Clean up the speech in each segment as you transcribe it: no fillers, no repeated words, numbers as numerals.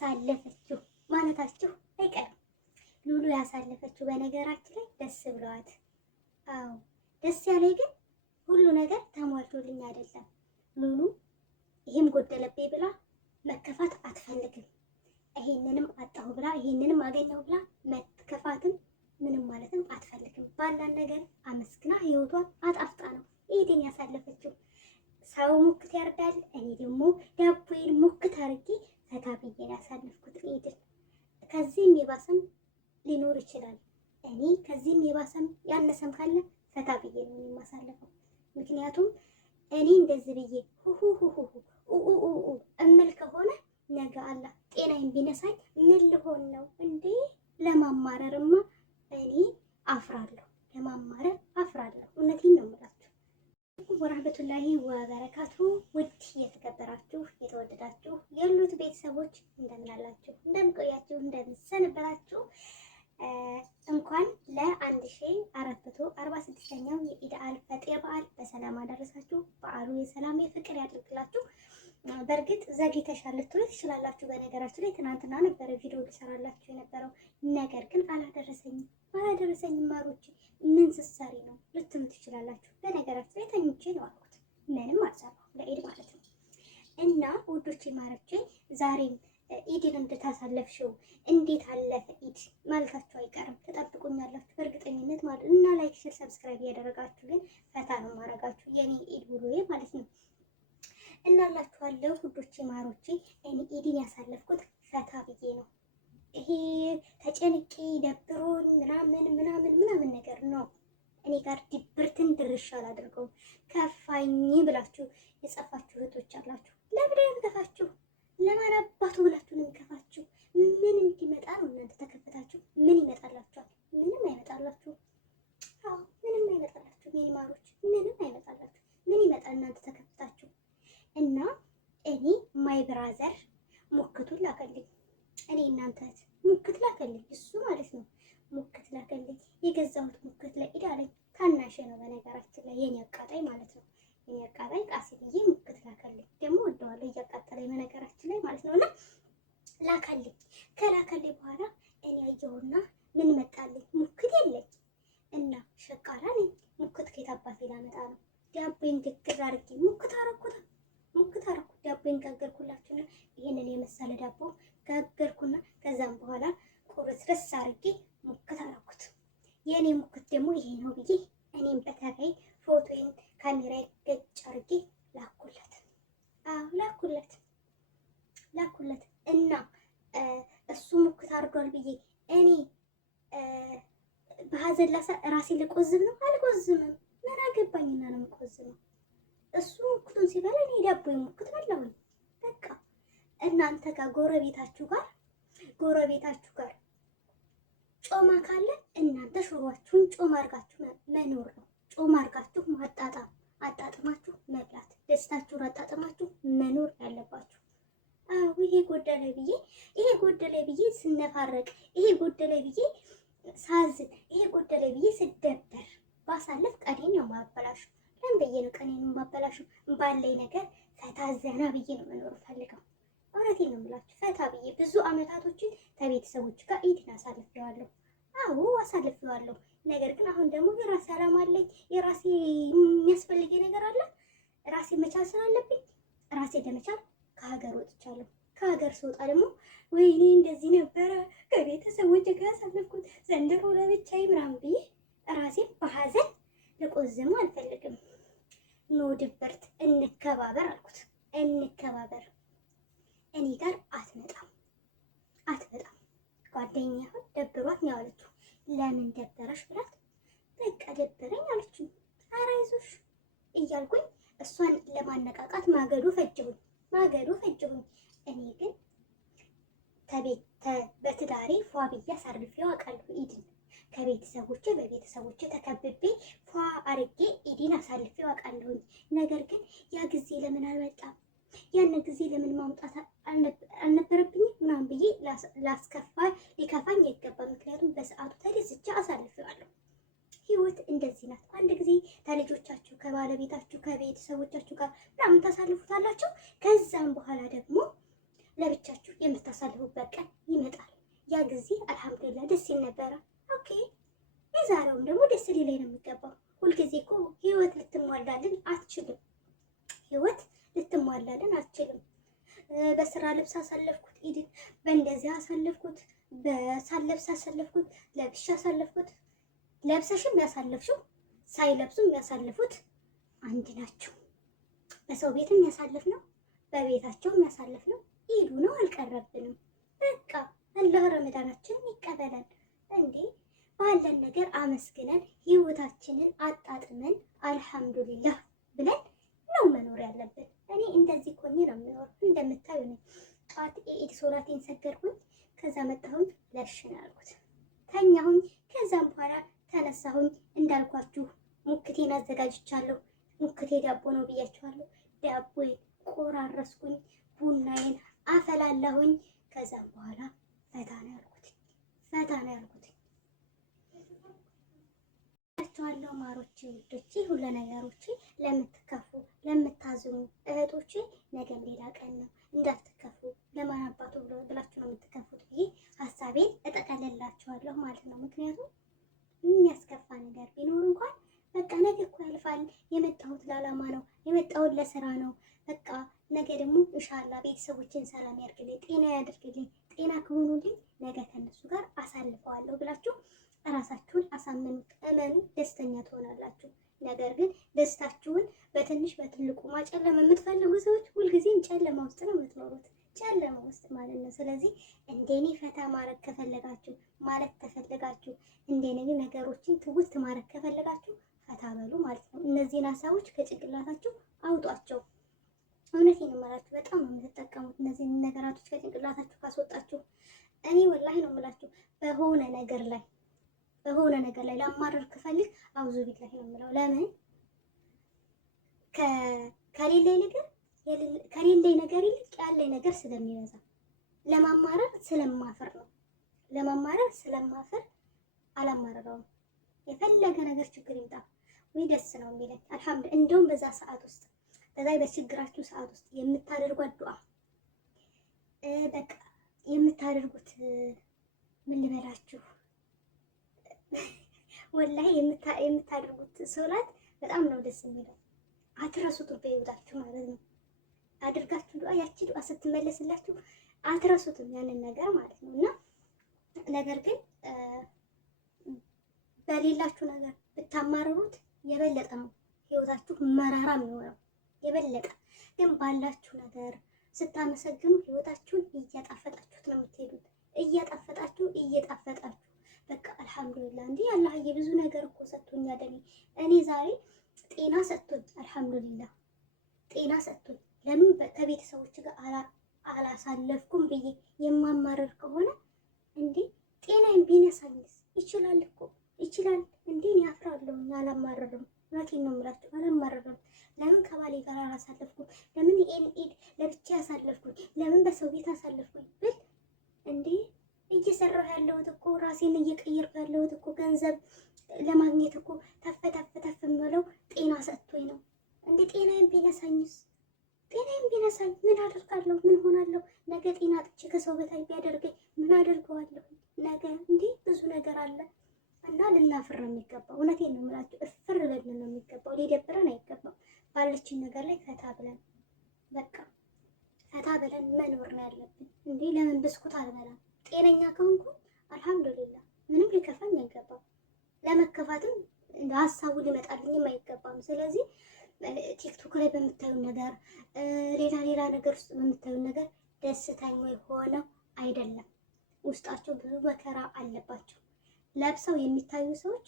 አሳለፈችው ማለታችሁ አይቀርም። ሉሉ ያሳለፈችው በነገራችን ላይ ደስ ብለዋት። አዎ ደስ ያለኝ ግን ሁሉ ነገር ተሟልቶልኝ አይደለም። ሉሉ ይህም ጎደለብኝ ብላ መከፋት አትፈልግም። ይሄንንም አጣሁ ብላ ይሄንንም አገኘሁ ብላ መከፋትም ምንም ማለትም አትፈልግም። ባላን ነገር አመስግና ህይወቷን አጣፍጣ ነው ኢድን ያሳለፈችው። ሰው ሙክት ያርዳል፣ እኔ ደግሞ ዳቦዬን ሙክት አድርጌ ፈታ ብዬ ያሳለፍኩት ኢድን። ከዚህም የባሰም ሊኖር ይችላል። እኔ ከዚህም የባሰም ያነሰም ካለ ፈታ ብዬ ነው የማሳለፈው። ምክንያቱም እኔ እንደዚህ ብዬ እምል ከሆነ ነገ አላህ ጤናዬን ቢነሳኝ ምን ልሆን ነው እንዴ? ለማማረርማ እኔ አፍራለሁ፣ ለማማረር አፍራለሁ። እውነቴን ነው የምላችሁ። ወራህመቱላሂ ወበረካቱ። ውድ የተከበራችሁ የተወደዳችሁ ያሉት ቤተሰቦች እንደምን አላችሁ? እንደምን ቆያችሁ? እንደምን ሰነበታችሁ? እንኳን ለ1446ኛው የኢድ አልፈጥር በዓል በሰላም አደረሳችሁ። በዓሉ የሰላም የፍቅር ያድርግላችሁ። በእርግጥ ዘግይተሻል ልትሉ ትችላላችሁ። በነገራችሁ ላይ ትናንትና ነበረ ቪዲዮ ሊሰራላችሁ የነበረው፣ ነገር ግን አላደረሰኝም ማሮቼ ምን ስትሰሪ ነው ልትሉ ትችላላችሁ። በነገራችሁ ላይ ተኝቼ ነው አልኩት። ምንም አልሰራሁም ለኢድ ማለት ነው። እና ውዶቼ ማሮቼ ዛሬም ኢድን እንድታሳለፍሽው እንዴት አለፈ ኢድ ማለታችሁ አይቀርም። ተጠብቁኛላችሁ በእርግጠኝነት ማለት እና ላይክ፣ ሼር፣ ሰብስክራይብ እያደረጋችሁ ግን ፈታ ነው ማረጋችሁ የኔ ኢድ ውሎዬ ማለት ነው። እናላችኋለሁ ውዶቼ ማሮቼ እኔ ኢድን ያሳለፍኩት ፈታ ብዬ ነው። ይሄ ተጨንቄ ደብሮኝ ምናምን ነገር ነው እኔ ጋር ድብርትን ድርሻ አላደርገውም። ከፋኝ ብላችሁ የጸፋችሁ እህቶች አላችሁ። ለምን ከፋችሁ? ለማን አባቱ ብላችሁ ነው የሚከፋችሁ? ምን እንዲመጣ ነው እናንተ ተከፈታችሁ? ምን ይመጣላችኋል? ምንም አይመጣላችሁ። አዎ ምንም አይመጣላችሁ የኔ ማሮች፣ ምንም አይመጣላችሁ። ምን ይመጣል እናንተ ተከፈታችሁ? እና እኔ ማይ ብራዘር ሙክቱን ላከልኝ። እኔ እናንተ ሙክት ላከልኝ እሱ ማለት ነው። ሙክት ላከልኝ። የገዛሁት ሙክት ለኢድ አለኝ። ታናሽ ነው በነገራችን ላይ የኔ አቃጣይ ማለት ነው። የኔ አቃጣይ ቃሲልዬ ሙክት ላከልኝ። ደግሞ ወደዋለሁ እያቃጠለኝ በነገራችን ላይ ማለት ነው። እና ላከልኝ። ከላከልኝ በኋላ እኔ አየሁና ምን መጣልኝ? ሙክት የለኝ እና ሸቃላ ነኝ። ሙክት ከየት አባቴ ላመጣ ነው? ዳቦዬን ግግር አድርጌ ሙክት አረኩት። ዳቦዬን ጋገርኩላችሁና ይሄንን የመሰለ ዳቦ ጋገርኩና ከዛም በኋላ ቁርጥርስ አድርጌ ሙክት አረኩት። የኔ ሙክት ደግሞ ይሄ ነው ብዬ እኔም በተራይ ፎቶዬን ካሜራዬ ገጭ አድርጌ ላኩለት። ላኩለት እና እሱ ሙክት አርዷል ብዬ እኔ በሀዘን ራሴ ልቆዝም ነው? አልቆዝምም። ምን አገባኝና ነው የምቆዝመው? እሱ ሙክቱን ሲበላ እኔ ዳቦዬ ሙክት በላሁኝ። በቃ እናንተ ጋር ጎረቤታችሁ ጋር ጮማ ካለ እናንተ ሾሯችሁን ጮማ አርጋችሁ መኖር ነው። ጮማ አርጋችሁ አጣጥማችሁ መብላት፣ ደስታችሁን አጣጥማችሁ መኖር ያለባችሁ። አዎ ይሄ ጎደለ ብዬ ስነፋረቅ፣ ይሄ ጎደለ ብዬ ሳዝን፣ ይሄ ጎደለ ብዬ ስደበር ባሳለፍ ቀኔን ነው ማበላሹ። ለምን ብዬ ነው ቀኔን ማበላሹ? ባለኝ ነገር ፈታ ዘና ብዬ ነው መኖር ፈልገው። እውነቴን ነው የምላችሁ። ፈታ ብዬ ብዙ አመታቶችን ከቤተሰቦች ጋር ኢድን አሳልፌዋለሁ። አዎ አሳልፌዋለሁ። ነገር ግን አሁን ደግሞ የራሴ አላማ አለኝ። የራሴ የሚያስፈልገኝ ነገር አለ። ራሴ መቻል ስላለብኝ ራሴ ለመቻል ከሀገር ወጥቻለሁ። ከሀገር ስወጣ ደግሞ ወይኔ እንደዚህ ነበረ ከቤተሰቦች ጋር ያሳለፍኩት ዘንድሮ ለብቻዬ ምናምን ብዬ ራሴን በሀዘን ልቆዝም አልፈልግም። ኖ ድብርት፣ እንከባበር አልኩት። እንከባበር። እኔ ጋር አትመጣም። ጓደኛዬ አሁን ደብሯት ነው ያለችው። ለምን ደበረሽ ብላት በቃ ደበረኝ አለችኝ። ኧረ አይዞሽ እያልኩኝ እሷን ለማነቃቃት ማገዶ ፈጀሁኝ። እኔ ግን በትዳሬ ፏ ብዬ አሳልፌው አውቃለሁ ኢድን። በቤተሰቦቼ ተከብቤ ፏ አርጌ ኢድን አሳልፌው አውቃለሁኝ። ነገር ግን ያ ጊዜ ለምን አልመጣም? ያን ጊዜ ለምን ማምጣት አልነበረብኝም ምናምን ብዬ ሊከፋኝ አይገባም። ምክንያቱም በሰዓቱ ተደስቼ አሳልፌዋለሁ። ህይወት እንደዚህ ናት። አንድ ጊዜ ከልጆቻችሁ፣ ከባለቤታችሁ፣ ከቤተሰቦቻችሁ ጋር ምናምን ታሳልፉታላችሁ። ከዛም በኋላ ደግሞ ለብቻችሁ የምታሳልፉበት ቀን ይመጣል። ያ ጊዜ አልሐምዱሊላህ ደስ ይል ነበረ። ኦኬ የዛሬውም ደግሞ ደስ ሊለኝ ነው የሚገባው። ሁልጊዜ እኮ ህይወት ልትሟላልን አትችልም። ህይወት ልትሟላልን አትችልም። በስራ ልብስ አሳለፍኩት፣ ኢድን በእንደዚህ አሳለፍኩት፣ በሳለብስ አሳለፍኩት፣ ለብሻ አሳለፍኩት። ለብሰሽም ያሳለፍሽው ሳይለብሱ የሚያሳልፉት አንድ ናቸው። በሰው ቤት የሚያሳልፍ ነው፣ በቤታቸው የሚያሳልፍ ነው። ኢዱ ነው፣ አልቀረብንም። በቃ አላህ ረመዳናችንን ይቀበላል። እንዴ ባለን ነገር አመስግነን ህይወታችንን አጣጥመን አልሐምዱሊላህ ብለን ነው መኖር ያለብን። እኔ እንደዚህ ኮኝ ነው የምኖር። እንደምታዩ ነው። ጧት ኢድ ሶላቴን ሰገድኩኝ። ከዛ መጣሁኝ ለሽን አልኩት፣ ተኛሁኝ። ከዛም በኋላ ተነሳሁኝ። እንዳልኳችሁ ሙክቴን አዘጋጅቻለሁ። ሙክቴ ዳቦ ነው ብያችኋለሁ። ዳቦዬን ቆራረስኩኝ፣ ቡናዬን አፈላለሁኝ። ከዛም በኋላ ፈታ ነው ያልኩት። ቻለው ማሮቼ፣ ውዶቼ፣ ሁሉ ነገሮቼ፣ ለምትከፉ ለምታዝኑ እህቶቼ ነገም ሌላ ቀን ነው፣ እንዳትከፉ። ለማን አባቱ ብላችሁ ነው የምትከፉት ብዬ ሀሳቤን እጠቀልላችኋለሁ ማለት ነው። ምክንያቱም የሚያስከፋ ነገር ቢኖር እንኳን በቃ ነገ እኮ ያልፋል። የመጣሁት ለዓላማ ነው፣ የመጣሁት ለስራ ነው። በቃ ነገ ደግሞ ኢንሻአላህ ቤተሰቦችን ሰላም ያድርግልኝ፣ ጤና ያድርግልኝ። ጤና ከሆኑልኝ ነገ ከነሱ ጋር አሳልፈዋለሁ ብላችሁ እራሳችሁን አሳምኑ፣ እመኑ፣ ደስተኛ ትሆናላችሁ። ነገር ግን ደስታችሁን በትንሽ በትልቁ ማጨለም የምትፈልጉ ሰዎች ሁልጊዜም ጨለማ ውስጥ ነው የምትኖሩት፣ ጨለማ ውስጥ ማለት ነው። ስለዚህ እንደኔ ፈታ ማድረግ ከፈለጋችሁ ማለት ተፈለጋችሁ እንደኔ ነገሮችን ትውስት ማድረግ ከፈለጋችሁ ፈታ በሉ ማለት ነው። እነዚህን ሀሳቦች ከጭንቅላታችሁ አውጧቸው። እውነቴን ነው የምላችሁ፣ በጣም ነው የምትጠቀሙት እነዚህን ነገራቶች ከጭንቅላታችሁ ካስወጣችሁ። እኔ ወላሂ ነው የምላችሁ በሆነ ነገር ላይ ለማረር ክፈልግ አውዙ ቢላሂ ነው የምለው። ለምን ከሌለኝ ነገር ይልቅ ያለኝ ነገር ስለሚበዛ ለማማረር ስለማፈር አላማረረውም። የፈለገ ነገር ችግር ይምጣ ወይ ደስ ነው የሚለኝ አልሐምዱሊላህ። እንደውም በዛ ሰዓት ውስጥ በችግራችሁ ሰዓት ውስጥ የምታደርጓት ዱዓ በቃ የምታደርጉት ምን ልበላችሁ ወላሂ የምታደርጉት ሶላት በጣም ነው ደስ የሚለው። አትረሱትም በህይወታችሁ ማለት ነው። አድርጋችሁ ዱዓ ያቺ ዱዓ ስትመለስላችሁ አትረሱትም ያንን ነገር ማለት ነው። እና ነገር ግን በሌላችሁ ነገር ብታማርሩት የበለጠ ነው ህይወታችሁ መራራ የሚሆነው የበለጠ። ግን ባላችሁ ነገር ስታመሰግኑ ህይወታችሁን እያጣፈጣችሁት ነው የምትሄዱት። እያጣፈጣችሁ በቃ አልሐምዱሊላህ። እንዴ አላህዬ ብዙ ነገር እኮ ሰጥቶኛል። እኔ ዛሬ ጤና ሰጥቶኝ አልሐምዱሊላህ፣ ጤና ሰጥቶኝ ለምን ከቤተሰቦች ጋር አላሳለፍኩም ብዬ የማማረር ከሆነ እንዴ ጤናዬን ቢነሳኝስ? ይችላል እኮ ይችላል። እንዴ እኔ አፍራለሁ፣ አላማረርም። እውነቴን ነው የምላችሁ አላማረርም። ለምን ከባሌ ጋር አላሳለፍኩም? ለምን ኢድ ለብቻ ያሳለፍኩኝ? ለምን በሰው ቤት አሳለፍኩኝ ብል እንዴ እየሰራሁ ያለሁት እኮ ራሴን እየቀየርኩ ያለሁት እኮ ገንዘብ ለማግኘት እኮ ተፍ የምለው ጤና ሰጥቶኝ ነው። እንዴ ጤናዬን ቢነሳኝስ? ጤናዬን ቢነሳኝ ምን አደርጋለሁ? ምን ሆናለሁ? ነገ ጤና አጥቼ ከሰው በታይ ቢያደርገኝ ምን አደርገዋለሁ? ነገ እንዴ ብዙ ነገር አለ እና ልናፍር ነው የሚገባው። እውነቴን ነው የምላችሁ፣ እፍር ብለን ነው የሚገባው። ሊደብረን አይገባም። ባለችን ነገር ላይ ፈታ ብለን በቃ ፈታ ብለን መኖር ነው ያለብን። እንዴ ለምን ብስኩት አልበላም? ጤነኛ ከሆንኩ አልሐምዱሊላህ ምንም ሊከፋኝ አይገባም። ለመከፋትም ሀሳቡ ሊመጣልኝም አይገባም። ስለዚህ ቲክቶክ ላይ በምታዩ ነገር ሌላ ነገር ውስጥ በምታዩ ነገር ደስተኛ ሆነው አይደለም፣ ውስጣቸው ብዙ መከራ አለባቸው። ለብሰው የሚታዩ ሰዎች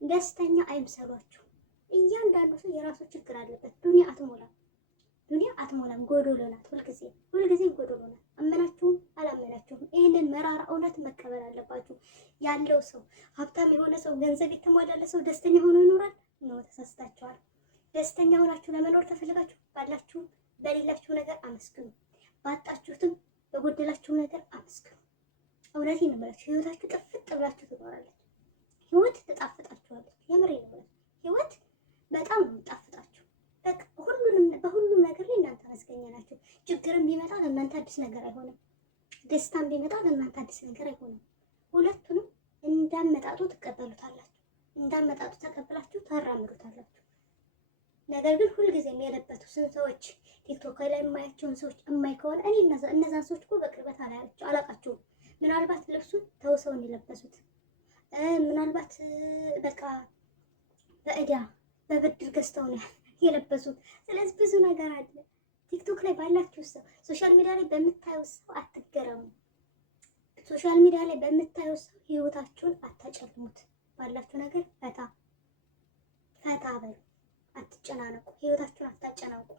ደስተኛ አይምሰሏችሁ። እያንዳንዱ ሰው የራሱ ችግር አለበት። ዱንያ አትሞላም፣ ጎዶሎ ናት። ሁልጊዜ ጎዶሎ ናት። አመናችሁም አላመናችሁም ይህንን መራራ እውነት መቀበል አለባችሁ። ያለው ሰው ሀብታም የሆነ ሰው ገንዘብ የተሟላለ ሰው ደስተኛ ሆኖ ይኖራል? ነው፣ ተሳስታችኋል። ደስተኛ ሆናችሁ ለመኖር ተፈልጋችሁ ባላችሁ በሌላችሁ ነገር አመስግኑ፣ ባጣችሁትም በጎደላችሁ ነገር አመስግኑ። እውነቴን ነው የምላችሁ፣ ህይወታችሁ ጥፍጥ ብላችሁ ትኖራለች። ህይወት ትጣፍጣችኋለች። የምሬን ነው የምላችሁ፣ ህይወት በጣም ነው የምጣፍጣችሁ። በቃ ሁሉ በሁሉም ነገር ላይ እናንተ መስገኛ ናችሁ። ችግርም ቢመጣ ለእናንተ አዲስ ነገር አይሆንም። ደስታም ቢመጣ ለእናንተ አዲስ ነገር አይሆንም። ሁለቱንም እንዳመጣጡ ትቀበሉታላችሁ። እንዳመጣጡ ተቀብላችሁ ታራምዱታላችሁ። ነገር ግን ሁልጊዜም የለበቱትን ሰዎች ቲክቶክ ላይ የማያቸውን ሰዎች እማይ ከሆነ እኔ እነዛን ሰዎች እኮ በቅርበት አላቃቸውም። ምናልባት ልብሱን ተውሰው እንዲለበሱት ምናልባት በቃ በእዳ በብድር ገዝተው ነው የለበሱት። ስለዚህ ብዙ ነገር አለ። ቲክቶክ ላይ ባላችሁ ሰው፣ ሶሻል ሚዲያ ላይ በምታዩ ሰው አትገረሙ። ሶሻል ሚዲያ ላይ በምታዩ ሰው ህይወታችሁን አታጨልሙት። ባላችሁ ነገር ፈታ ፈታ በሉ። አትጨናነቁ። ህይወታችሁን አታጨናንቁ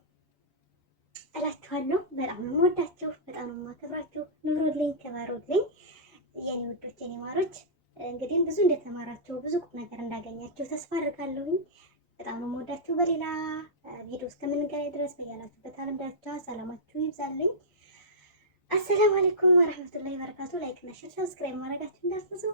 እላችኋለሁ። በጣም ነው የምወዳችሁ፣ በጣም ነው የማከብራችሁ። ኑሩልኝ፣ ክበሩልኝ የኔ ውዶች፣ የኔ ማሮች። እንግዲህ ብዙ እንደተማራችሁ ብዙ ቁም ነገር እንዳገኛችሁ ተስፋ አድርጋለሁኝ። በጣም ነው የምወዳችሁ። በሌላ ቪዲዮ እስከምንገናኝ ድረስ በያላችሁበት ዓለም ዳርቻ ሰላማችሁ ይብዛልኝ። አሰላሙ አለይኩም ወራህመቱላሂ ወበረካቱ። ላይክ እና ሼር፣ ሰብስክራይብ ማድረጋችሁ እንዳትረሱ።